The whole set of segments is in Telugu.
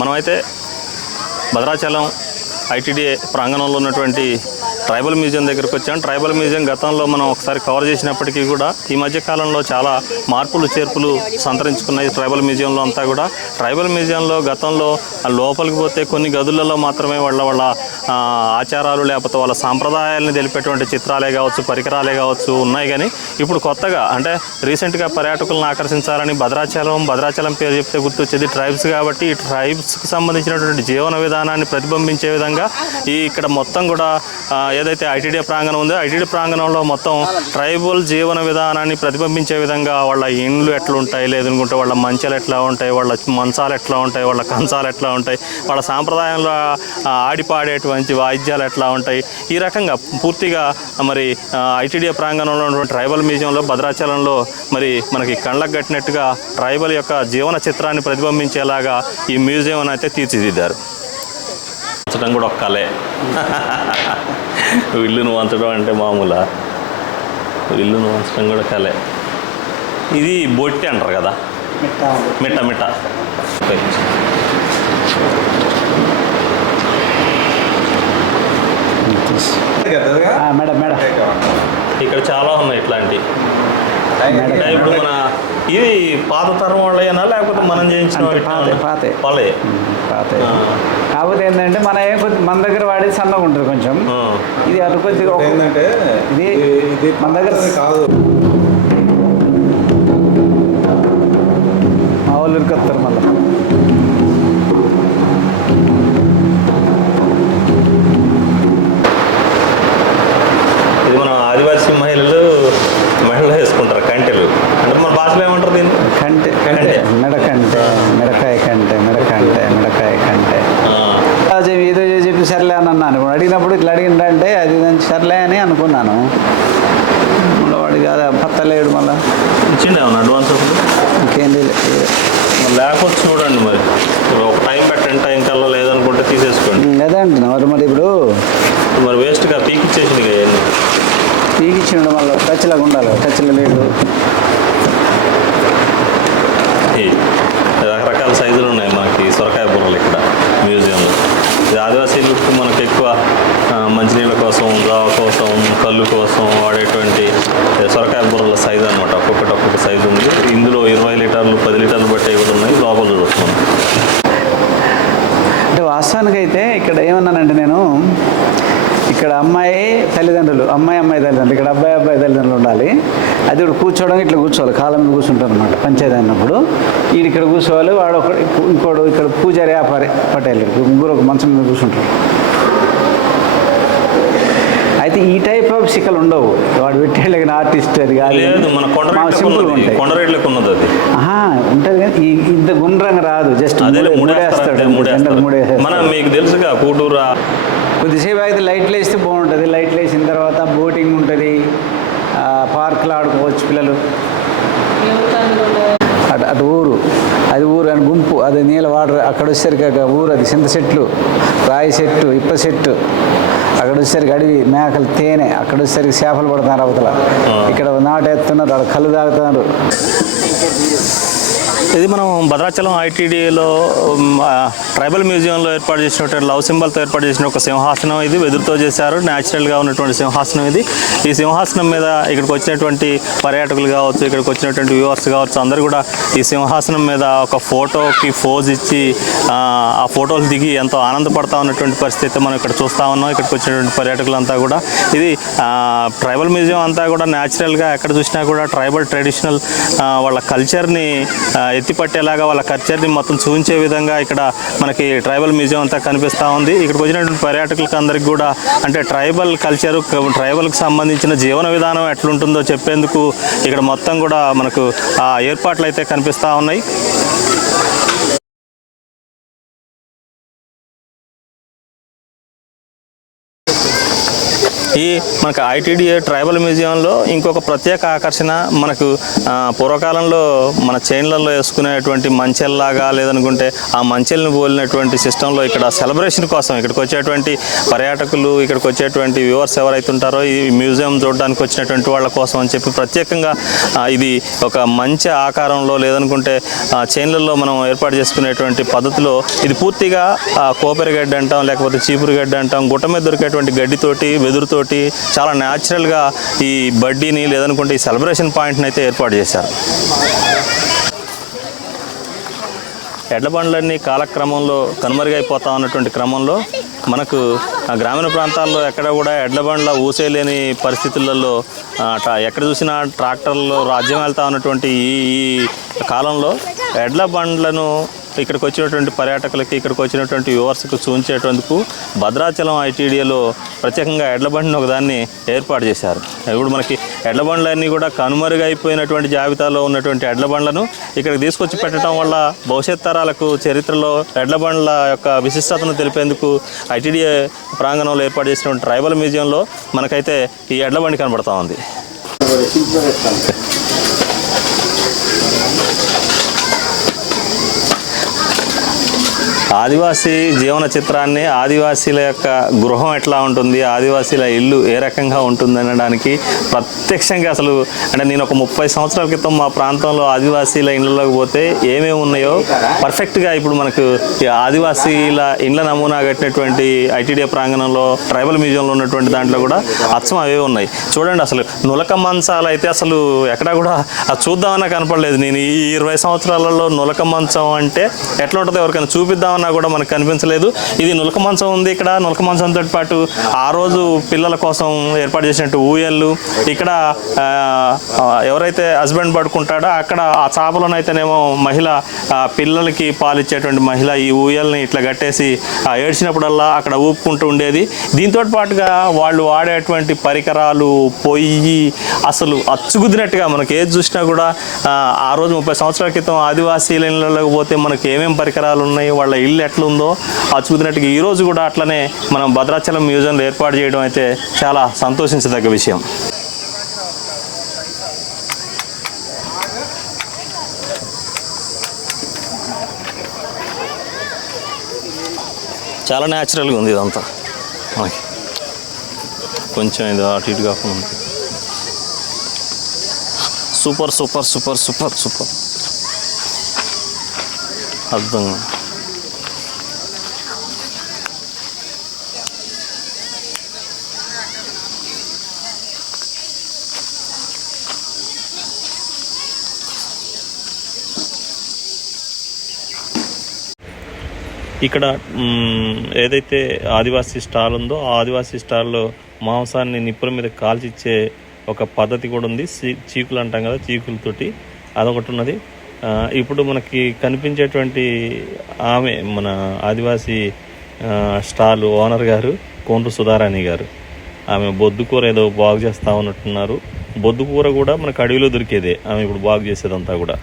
మనమైతే భద్రాచలం ఐటీడీఏ ప్రాంగణంలో ఉన్నటువంటి ట్రైబల్ మ్యూజియం దగ్గరకు వచ్చాం. ట్రైబల్ మ్యూజియం గతంలో మనం ఒకసారి కవర్ చేసినప్పటికీ కూడా ఈ మధ్య కాలంలో చాలా మార్పులు చేర్పులు సంతరించుకున్నాయి ట్రైబల్ మ్యూజియంలో అంతా కూడా. ట్రైబల్ మ్యూజియంలో గతంలో లోపలికి పోతే కొన్ని గదులలో మాత్రమే వాళ్ళ ఆచారాలు లేకపోతే వాళ్ళ సాంప్రదాయాలను తెలిపేటువంటి చిత్రాలే కావచ్చు, పరికరాలే కావచ్చు ఉన్నాయి. కానీ ఇప్పుడు కొత్తగా అంటే రీసెంట్గా పర్యాటకులను ఆకర్షించాలని భద్రాచలం పేరు చెప్తే గుర్తొచ్చేది ట్రైబ్స్ కాబట్టి ఈ ట్రైబ్స్కి సంబంధించినటువంటి జీవన విధానాన్ని ప్రతిబింబించే విధంగా ఇక్కడ మొత్తం కూడా ఏదైతే ఐటీడీ ప్రాంగణం ఉందో ఐటీడీ ప్రాంగణంలో మొత్తం ట్రైబల్ జీవన విధానాన్ని ప్రతిబింబించే విధంగా వాళ్ళ ఇండ్లు ఎట్లా ఉంటాయి, లేదనుకుంటే వాళ్ళ మంచాలు ఎట్లా ఉంటాయి, వాళ్ళ మంచాలు ఎట్లా ఉంటాయి, వాళ్ళ కంచాలు ఎట్లా ఉంటాయి, వాళ్ళ సాంప్రదాయంలో ఆడిపాడేటువంటి వాయిద్యాలు ఎట్లా ఉంటాయి, ఈ రకంగా పూర్తిగా మరి ఐటీడీ ప్రాంగణంలో ఉన్నటువంటి ట్రైబల్ మ్యూజియంలో భద్రాచలంలో మరి మనకి కళ్ళకు కట్టినట్టుగా ట్రైబల్ యొక్క జీవన చిత్రాన్ని ప్రతిబింబించేలాగా ఈ మ్యూజియం అయితే తీర్చిదిద్దారు. వంచడం కూడా ఒక్కలే, విల్లును వంచడం అంటే మామూలా, విల్లును వంచడం కూడా కలే. ఇది బొట్టి అంటారు కదా, మిట్ట మిట్ట. ఇక్కడ చాలా ఉన్నాయి ఇట్లాంటివి. ఇప్పుడు మన ఇది పాత తరం వాళ్ళేనా లేకపోతే మనం చేయించిన పాతే పాతే కాకపోతే ఏంటంటే మన దగ్గర వాడేది సన్నగా ఉంటుంది కొంచెం. ఇది అటు కొద్దిగా ఏంటంటే ఇది మన దగ్గర కాదు, మా వాళ్ళు ఇరుకొస్తారు మళ్ళీ. ఇది మన ఆదివాసీ మహిళలు వేసుకుంటారు కంటెలు అంటే మన భాషలో ఏమంటారు దీన్ని? కంటె మెడకంటె, మిడకాయ కంటె, మిడకాయ కంటె. ఏదో చెప్పి సర్లే అని అన్నాను. అడిగినప్పుడు ఇట్లా అడిగిందంటే అది సర్లే అని అనుకున్నాను. మళ్ళీ వాడి కాదు పత్తలేడు, మళ్ళీ ఇచ్చిండే అవును అడ్వాన్స్ ఇంకేం లేకపోతే చూడండి మరి ఒక టైం పెట్టండి, టైం కల్లా లేదనుకుంటే తీసేసుకోండి. అదే అంటున్నా మరి ఇప్పుడు వేస్ట్గా పీకిచ్చేసింది కదా, పీకిచ్చిండు మళ్ళీ టచ్లాగా ఉండాలి, టచ్లో లేడు. రకరకాల సైజులు ఉన్నాయి మనకి సొరకాయ బుర్రలు ఇక్కడ మ్యూజియంలో. ఇది ఆదివాసీలకు మనకు ఎక్కువ మంచినీళ్ళ కోసం, జావ కోసం, కళ్ళు కోసం వాడేటువంటి సొరకాయ బుర్రల సైజు అనమాట. ఒక్కొక్క సైజు ఉంది. ఇందులో 20 లీటర్లు 10 లీటర్లు బట్టే కూడా ఉన్నాయి. లోపల చూడొచ్చు మనం. అంటే వాస్తవానికైతే ఇక్కడ ఏమన్నానంటే నేను ఇక్కడ అమ్మాయి తల్లిదండ్రులు ఇక్కడ అబ్బాయి తల్లిదండ్రులు ఉండాలి. అది ఇక్కడ కూర్చోవడం ఇట్లా కూర్చోవాలి, కాలం మీద కూర్చుంటారు అనమాట పంచాయతీ అన్నప్పుడు. ఇక్కడ కూర్చోవాలి, వాడు ఇంకోడు ఇక్కడ పూజారి వ్యాపారి పటేల్ ముగ్గురు ఒక మంచం మీద కూర్చుంటారు. అయితే ఈ టైప్ ఆఫ్ శిఖలు ఉండవు. వాడు పెట్టేళ్ళకి ఆర్టిస్ట్ అది కాదు, సింపుల్గా ఉంటాయి. ఉంటుంది కానీ ఇంత గుండ్రంగా రాదు, జస్ట్ మూడేస్తాడు. మీకు తెలుసుగా కూటూరు కొద్దిసేపు అయితే లైట్లు వేస్తే బాగుంటుంది. లైట్లు వేసిన తర్వాత బోటింగ్ ఉంటుంది, పార్కులు ఆడుకోవచ్చు పిల్లలు. అటు ఊరు అది అని గుంపు, అది నీళ్ళ వాటర్. అక్కడ వచ్చేసరికి ఊరు అది చింత చెట్లు, రాయి చెట్టు, ఇప్ప చెట్టు. అక్కడ వచ్చేసరికి అడవి, మేకలు, తేనె. అక్కడ వచ్చేసరికి చేపలు పడుతున్నారు అవతల. ఇక్కడ నాటేస్తున్నారు, అక్కడ కళ్ళు తాగుతున్నారు. ఇది మనం భద్రాచలం ఐటీడీలో ట్రైబల్ మ్యూజియంలో ఏర్పాటు చేసినటువంటి లవ్ సింబల్తో ఏర్పాటు చేసిన ఒక సింహాసనం. ఇది వెదురుతో చేశారు, న్యాచురల్గా ఉన్నటువంటి సింహాసనం ఇది. ఈ సింహాసనం మీద ఇక్కడికి వచ్చినటువంటి పర్యాటకులు కావచ్చు, ఇక్కడికి వచ్చినటువంటి వ్యూవర్స్ కావచ్చు, అందరూ కూడా ఈ సింహాసనం మీద ఒక ఫోటోకి పోజ్ ఇచ్చి ఆ ఫోటోలు దిగి ఎంతో ఆనందపడతా ఉన్నటువంటి పరిస్థితి మనం ఇక్కడ చూస్తూ ఉన్నాం. ఇక్కడికి వచ్చినటువంటి పర్యాటకులంతా కూడా ఇది ట్రైబల్ మ్యూజియం అంతా కూడా న్యాచురల్గా ఎక్కడ చూసినా కూడా ట్రైబల్ ట్రెడిషనల్ వాళ్ళ కల్చర్ని ఎత్తిపట్టేలాగా, వాళ్ళ కల్చర్ని మొత్తం చూపించే విధంగా ఇక్కడ మనకి ట్రైబల్ మ్యూజియం అంతా కనిపిస్తూ ఉంది. ఇక్కడికి వచ్చినటువంటి పర్యాటకులకు అందరికీ కూడా అంటే ట్రైబల్ కల్చరు, ట్రైబల్కి సంబంధించిన జీవన విధానం ఎట్లుంటుందో చెప్పేందుకు ఇక్కడ మొత్తం కూడా మనకు ఏర్పాట్లు అయితే కనిపిస్తూ ఉన్నాయి. ఈ మనకు ఐటీడీఏ ట్రైబల్ మ్యూజియంలో ఇంకొక ప్రత్యేక ఆకర్షణ మనకు పూర్వకాలంలో మన చైన్లలో వేసుకునేటువంటి మంచెల్లాగా లేదనుకుంటే ఆ మంచెల్ని పోలినటువంటి సిస్టంలో ఇక్కడ సెలబ్రేషన్ కోసం ఇక్కడికి వచ్చేటువంటి పర్యాటకులు ఇక్కడికి వచ్చేటువంటి వ్యూవర్స్ ఎవరైతే ఉంటారో ఈ మ్యూజియం చూడడానికి వచ్చినటువంటి వాళ్ళ కోసం అని చెప్పి ప్రత్యేకంగా ఇది ఒక మంచి ఆకారంలో లేదనుకుంటే చైన్లలో మనం ఏర్పాటు చేసుకునేటువంటి పద్ధతిలో ఇది పూర్తిగా కోపెరి గడ్డి అంటాం లేకపోతే చీపురు గడ్డి అంటాం గుట్ట మీద దొరికేటువంటి గడ్డితోటి వెదురుతోటి చాలా న్యాచురల్గా ఈ బడ్డీని లేదనుకుంటే ఈ సెలబ్రేషన్ పాయింట్ని అయితే ఏర్పాటు చేశారు. ఎడ్ల బండ్లన్నీ కాలక్రమంలో కనుమరుగైపోతా ఉన్నటువంటి క్రమంలో మనకు గ్రామీణ ప్రాంతాల్లో ఎక్కడ కూడా ఎడ్ల బండ్ల ఊసేలేని పరిస్థితులలో ఎక్కడ చూసినా ట్రాక్టర్లో రాజ్యం వెళ్తా ఉన్నటువంటి ఈ కాలంలో ఎడ్ల బండ్లను ఇక్కడికి వచ్చినటువంటి పర్యాటకులకి ఇక్కడికి వచ్చినటువంటి వ్యూవర్స్కి చూపించేటందుకు భద్రాచలం ఐటీడీఏలో ప్రత్యేకంగా ఎడ్ల బండిని ఒకదాన్ని ఏర్పాటు చేశారు. ఇప్పుడు మనకి ఎడ్ల బండ్లన్నీ కూడా కనుమరుగైపోయినటువంటి జాబితాలో ఉన్నటువంటి ఎడ్ల బండ్లను ఇక్కడికి తీసుకొచ్చి పెట్టడం వల్ల భవిష్యత్ తరాలకు చరిత్రలో ఎడ్ల బండ్ల యొక్క విశిష్టతను తెలిపేందుకు ఐటీడీఏ ప్రాంగణంలో ఏర్పాటు చేసినటువంటి ట్రైబల్ మ్యూజియంలో మనకైతే ఈ ఎడ్ల బండి కనబడతా ఉంది. ఆదివాసీ జీవన చిత్రాన్ని ఆదివాసీల యొక్క గృహం ఎట్లా ఉంటుంది ఆదివాసీల ఇల్లు ఏ రకంగా ఉంటుంది అనడానికి ప్రత్యక్షంగా అసలు అంటే నేను ఒక 30 సంవత్సరాల క్రితం మా ప్రాంతంలో ఆదివాసీల ఇళ్ళలోకి పోతే ఏమేమి ఉన్నాయో పర్ఫెక్ట్గా ఇప్పుడు మనకు ఆదివాసీల ఇండ్ల నమూనా కట్టినటువంటి ఐటీడీఏ ప్రాంగణంలో ట్రైబల్ మ్యూజియంలో ఉన్నటువంటి దాంట్లో కూడా అచ్చం అవే ఉన్నాయి. చూడండి అసలు నులక మంచాలు అయితే అసలు ఎక్కడా కూడా అది చూద్దామన్నా కనపడలేదు. నేను ఈ 20 సంవత్సరాలలో నులక మంచం అంటే ఎట్లా ఉంటుందో ఎవరికైనా చూపిద్దామన్నా కూడా మనకు కనిపించలేదు. ఇది నులక మంచం ఉంది. ఇక్కడ నులక మంచంతో పాటు ఆ రోజు పిల్లల కోసం ఏర్పాటు చేసినట్టు ఊయళ్ళు ఇక్కడ ఎవరైతే హస్బెండ్ పడుకుంటాడో అక్కడ ఆ చాపలోనైతేనేమో మహిళ పిల్లలకి పాలిచ్చేటువంటి మహిళ ఈ ఊయల్ని ఇట్లా కట్టేసి ఏడ్చినప్పుడల్లా అక్కడ ఊపుకుంటూ ఉండేది. దీంతో పాటుగా వాళ్ళు వాడేటువంటి పరికరాలు పొయ్యి అసలు అచ్చుగుద్దినట్టుగా మనకి ఏది చూసినా కూడా ఆ రోజు 30 సంవత్సరాల క్రితం ఆదివాసీల ఇళ్ళకి పోతే మనకి ఏమేమి పరికరాలు ఉన్నాయి వాళ్ళ ఇల్లు ఎట్లుందో అచ్చుకుతున్నట్టుగా ఈరోజు కూడా అట్లనే మనం భద్రాచలం మ్యూజియంలో ఏర్పాటు చేయడం అయితే చాలా సంతోషించదగ్గ విషయం. చాలా న్యాచురల్గా ఉంది ఇదంతా మనకి కొంచెం ఇది అటు ఇటు కాకుండా ఉంది. Super super super super super అద్భుతంగా ఇక్కడ ఏదైతే ఆదివాసీ స్టాల్ ఉందో ఆ ఆదివాసీ స్టాల్లో మాంసాన్ని నిప్పుల మీద కాల్చిచ్చే ఒక పద్ధతి కూడా ఉంది. చీకులు అంటాం కదా, చీకులతోటి అదొకటి ఉన్నది. ఇప్పుడు మనకి కనిపించేటువంటి ఆమె మన ఆదివాసీ స్టాల్ ఓనర్ గారు కోండ్రు సుధారాణి గారు. ఆమె బొద్దుకూర ఏదో బాగు చేస్తూ ఉన్నట్టున్నారు. బొద్దుకూర కూడా మనకు అడవిలో దొరికేదే, ఆమె ఇప్పుడు బాగు చేసేదంతా కూడా.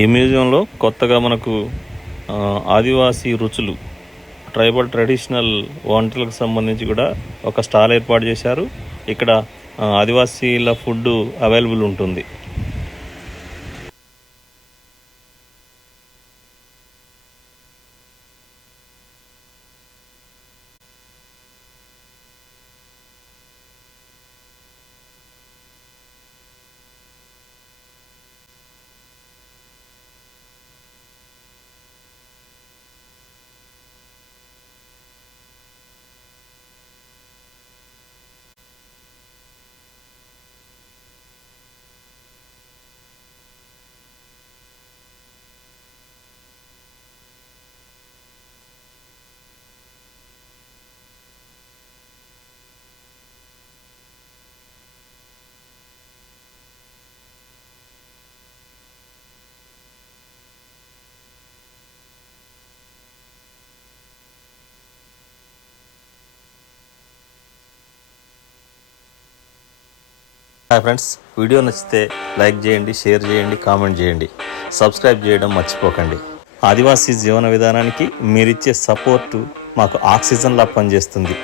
ఈ మ్యూజియంలో కొత్తగా మనకు ఆదివాసీ రుచులు ట్రైబల్ ట్రెడిషనల్ వంటలకు సంబంధించి కూడా ఒక స్టాల్ ఏర్పాటు చేశారు. ఇక్కడ ఆదివాసీల ఫుడ్ అవైలబుల్ ఉంటుంది. హాయ్ ఫ్రెండ్స్, వీడియో నచ్చితే లైక్ చేయండి, షేర్ చేయండి, కామెంట్ చేయండి, సబ్స్క్రైబ్ చేయడం మర్చిపోకండి. ఆదివాసీ జీవన విధానానికి మీరిచ్చే సపోర్టు మాకు ఆక్సిజన్లా పనిచేస్తుంది.